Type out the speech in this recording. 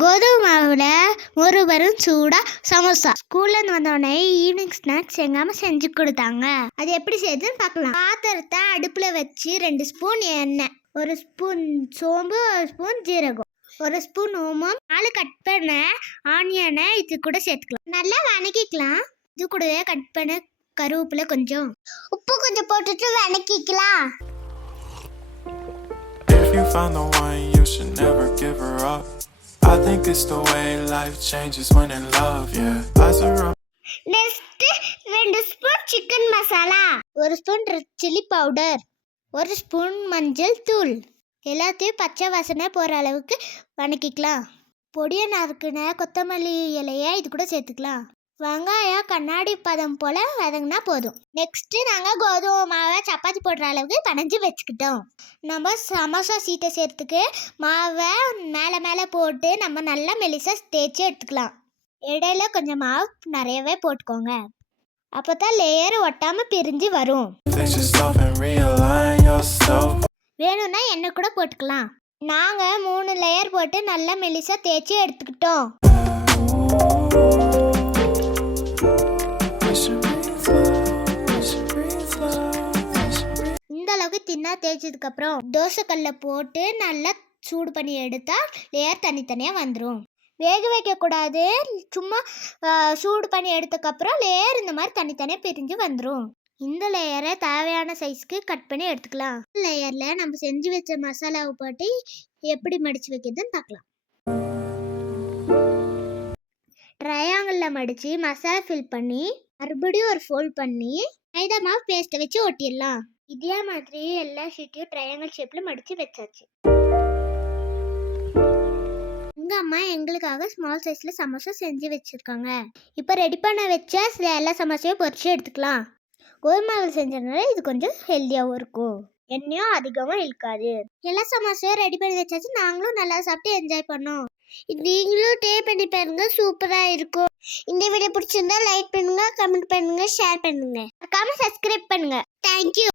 கோதுமை மாவில் ஒரு வரும் சூடாக சமோசா. ஸ்கூல்லேருந்து வந்தோடனே ஈவினிங் ஸ்நாக்ஸ் எங்காமல் செஞ்சு கொடுத்தாங்க. அது எப்படி செய்யுதுன்னு பார்க்கலாம். பாத்திரத்தை அடுப்பில் வச்சு 2 ஸ்பூன் எண்ணெய், 1 ஸ்பூன் சோம்பு, 1 ஸ்பூன் ஜீரகம், 1 ஸ்பூன் ஓமம், 4 கட் பண்ண ஆனியனை இது கூட சேர்த்துக்கலாம். நல்லா வணக்கிக்கலாம். இது கூடவே கட் பண்ண கருவேப்பிலை கொஞ்சம், உப்பு கொஞ்சம் போட்டுட்டு வணக்கிக்கலாம். If you find the one, you should never give her up. I think it's the way life changes when in love, yeah. Eyes are up. Next 2 spoon chicken masala, 1 spoon red chilli powder, 1 spoon மஞ்சள் தூள். எல்லாத்தையும் பச்சை வாசனை போகிற அளவுக்கு வணக்கிக்கலாம். பொடியை நறுக்குன கொத்தமல்லி இலையை இது கூட சேர்த்துக்கலாம். வெங்காயம் கண்ணாடி பதம் போல் வதங்கினா போதும். நெக்ஸ்ட்டு நாங்கள் கோதுமை மாவை சப்பாத்தி போடுற அளவுக்கு பனைஞ்சு வச்சுக்கிட்டோம். நம்ம சமோசா சீட்டை சேர்த்துக்கு மாவை மேலே போட்டு நம்ம நல்லா மெலிசாக தேய்ச்சி எடுத்துக்கலாம். இடையில கொஞ்சம் மாவு நிறையவே போட்டுக்கோங்க. அப்போ தான் லேயர் ஒட்டாமல் பிரிஞ்சு வரும். வேணும்னா எண்ணெய் கூட போட்டுக்கலாம். நாங்கள் 3 லேயர் போட்டு நல்லா மெலிசாக தேய்ச்சி எடுத்துக்கிட்டோம். இந்த அளவுக்கு தின்னா தேய்ச்சதுக்கப்புறம் தோசைக்கல்ல போட்டு நல்லா சூடு பண்ணி எடுத்தால் லேயர் தனித்தனியாக வந்துடும். வேக வைக்கக்கூடாது. சும்மா சூடு பண்ணி எடுத்ததுக்கப்புறம் லேயர் இந்த மாதிரி தனித்தனியாக பிரிஞ்சு வந்துடும். இந்த லேயரை தேவையான சைஸ்க்கு கட் பண்ணி எடுத்துக்கலாம். லேயரில் நம்ம செஞ்சு வச்ச மசாலாவை போட்டு எப்படி மடித்து வைக்கிறதுன்னு பார்க்கலாம். ட்ரையாங்கிளில் மடித்து மசாலா ஃபில் பண்ணி மறுபடியும் ஒரு ஃபோல்ட் பண்ணி மைதா மாவு பேஸ்ட்டை வச்சு ஒட்டிடலாம். இதே மாதிரி எல்லா ஷீட்டையும் ட்ரையாங்கிள் ஷேப்பில் மடித்து வச்சாச்சு. எங்கள் அம்மா எங்களுக்காக ஸ்மால் சைஸில் சமோசா செஞ்சு வச்சுருக்காங்க. இப்போ ரெடி பண்ண வச்ச எல்லா சமோசாவையும் பொரிச்சு எடுத்துக்கலாம். கோதுமாவில் செஞ்சதுனால இது கொஞ்சம் ஹெல்த்தியாகவும் இருக்கும். எண்ணெயும் அதிகமாக இழுக்காது. எல்லா சமோசாவையும் ரெடி பண்ணி வச்சாச்சு. நாங்களும் நல்லா சாப்பிட்டு என்ஜாய் பண்ணோம். நீங்களும் டே பண்ணி பாருங்க, சூப்பராக இருக்கும். இந்த வீடியோ பிடிச்சிருந்தா லைக் பண்ணுங்க, கமெண்ட் பண்ணுங்க, ஷேர் பண்ணுங்க, மறக்காம சப்ஸ்கிரைப் பண்ணுங்க. தேங்க்யூ.